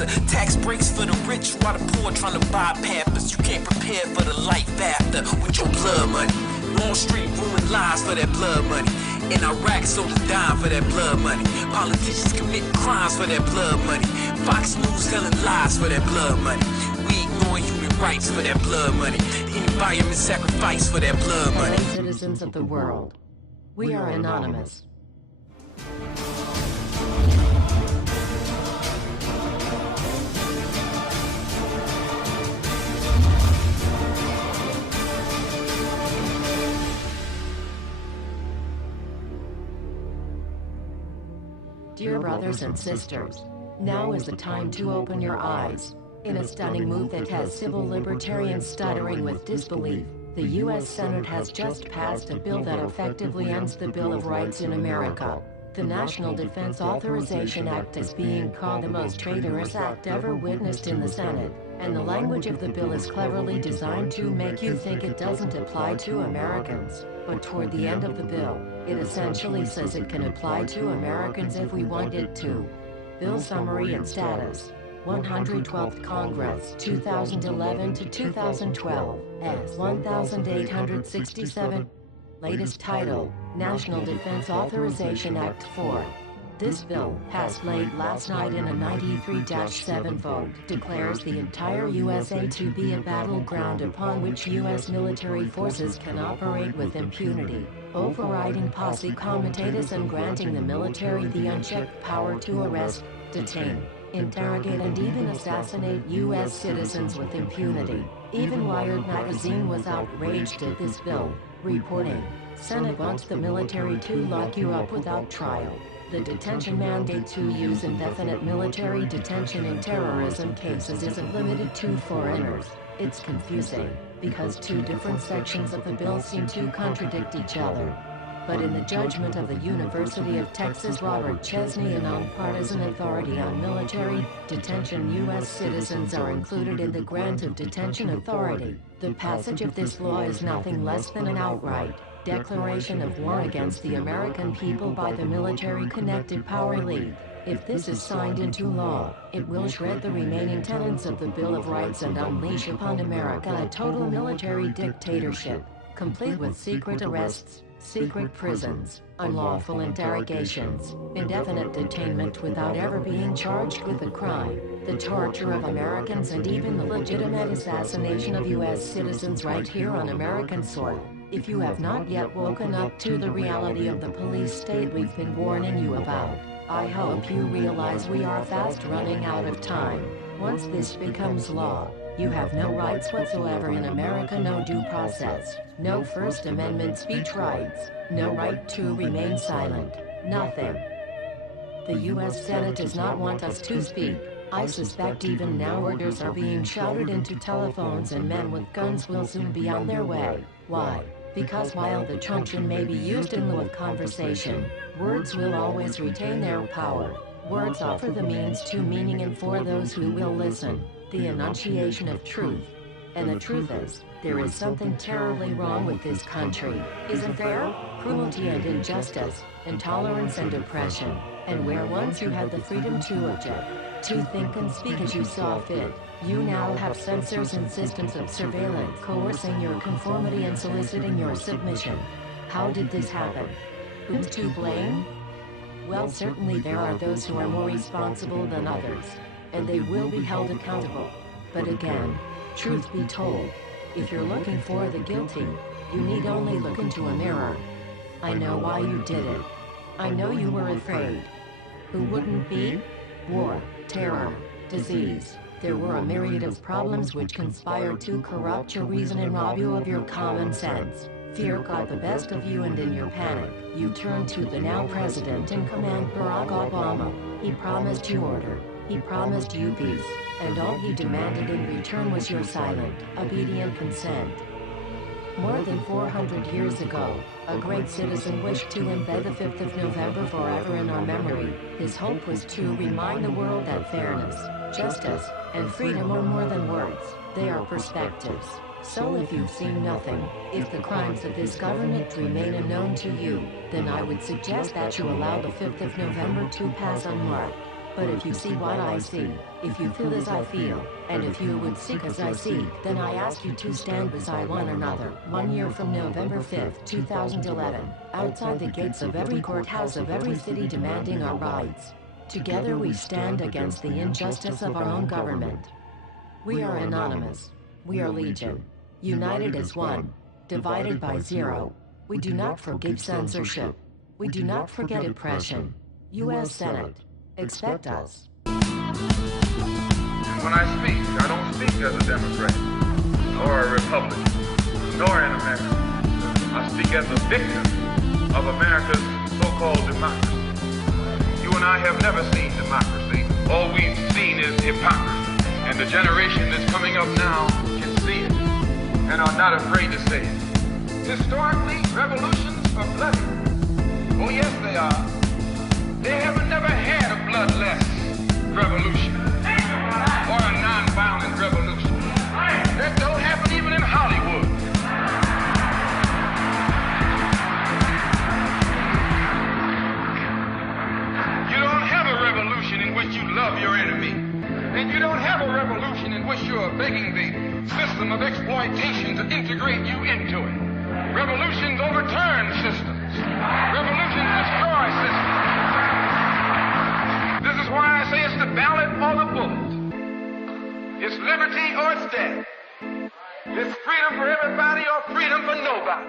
a tax breaks for the rich while the poor trying to buy pampers. You can't prepare for the life after with your blood money. Wall Street ruin lives for that blood money. In Iraq, soldiers dying for that blood money. Politicians commit crimes for that blood money. Fox News telling lies for that blood money. We ignoring human rights for that blood money. The environment sacrifice for that blood money. Citizens of the world, we are anonymous. Dear brothers and sisters, now is the time to open your eyes. In a stunning move that has civil libertarians stuttering with disbelief, the U.S. Senate has just passed a bill that effectively ends the Bill of Rights in America. The National Defense Authorization Act is being called the most traitorous act ever witnessed in the Senate, and the language of the bill is cleverly designed to make you think it doesn't apply to Americans. But toward the end of the bill, it essentially says it can apply to Americans if we want it to. Bill summary and status. 112th Congress, 2011 to 2012, S. 1867. Latest title, National Defense Authorization Act 4. This bill, passed late last night in a 93-7 vote, declares the entire USA to be a battleground upon which U.S. military forces can operate with impunity, overriding posse comitatus and granting the military the unchecked power to arrest, detain, interrogate and even assassinate U.S. citizens with impunity. Even Wired magazine was outraged at this bill, reporting, Senate wants the military to lock you up without trial. The detention mandate to use indefinite military detention in terrorism cases isn't limited to foreigners. It's confusing, because two different sections of the bill seem to contradict each other. But in the judgment of the University of Texas Robert Chesney, a nonpartisan authority on military detention, U.S. citizens are included in the grant of detention authority. The passage of this law is nothing less than an outright declaration of war against the American people by the military-connected power elite. If this is signed into law, it will shred the remaining tenets of the Bill of Rights and unleash upon America a total military dictatorship, complete with secret arrests, secret prisons, unlawful interrogations, indefinite detainment without ever being charged with a crime, the torture of Americans and even the legitimate assassination of U.S. citizens right here on American soil. If you have not yet woken up to the reality of the police state we've been warning you about, I hope you realize we are fast running out of time. Once this becomes law, you have no rights whatsoever in America, no due process, no First Amendment speech rights, no right to remain silent, nothing. The U.S. Senate does not want us to speak. I suspect even now orders are being shouted into telephones and men with guns will soon be on their way. Why? Because while the truncheon may be used in lieu of conversation, words will always retain their power. Words offer the means to meaning and for those who will listen, the enunciation of truth. And the truth is, there is something terribly wrong with this country, isn't there? Cruelty and injustice, intolerance and oppression, and where once you had the freedom to object, to think and speak as you saw fit, you now have censors and systems of surveillance coercing your conformity and soliciting your submission. How did this happen? Who's to blame? Well, certainly there are those who are more responsible than others, and they will be held accountable. But again, truth be told, if you're looking for the guilty, you need only look into a mirror. I know why you did it. I know you were afraid. Who wouldn't be? War, terror, disease. There were a myriad of problems which conspired to corrupt your reason and rob you of your common sense. Fear got the best of you, and in your panic, you turned to the now president in command, Barack Obama. He promised you order. He promised you peace. And all he demanded in return was your silent, obedient consent. More than 400 years ago, a great citizen wished to embed the 5th of November forever in our memory. His hope was to remind the world that fairness, justice, and freedom are more than words. They are perspectives. So if you've seen nothing, if the crimes of this government remain unknown to you, then I would suggest that you allow the 5th of November to pass unmarked. But if you see what I see, if you feel as I feel, and if you would seek as I seek, then I ask you to stand beside one another. 1 year from November 5th, 2011, outside the gates of every courthouse of every city demanding our rights. Together we stand against the injustice of our own government. We are anonymous. We are legion. United as one. Divided by zero. We do not forgive censorship. We do not forget oppression. U.S. Senate. Expect us. And when I speak, I don't speak as a Democrat, or a Republican, nor an American. I speak as a victim of America's so-called democracy. You and I have never seen democracy. All we've seen is hypocrisy. And the generation that's coming up now can see it, and are not afraid to say it. Historically, revolutions are bloody. Oh yes, they are. They have never had a bloodless revolution, or a non-violent revolution. That don't happen even in Hollywood. You don't have a revolution in which you love your enemy. And you don't have a revolution in which you are begging the system of exploitation to integrate you into it. Revolutions overturn systems. Revolutions destroy systems. This is why I say it's the ballot or the bullet. It's liberty or it's death. It's freedom for everybody or freedom for nobody.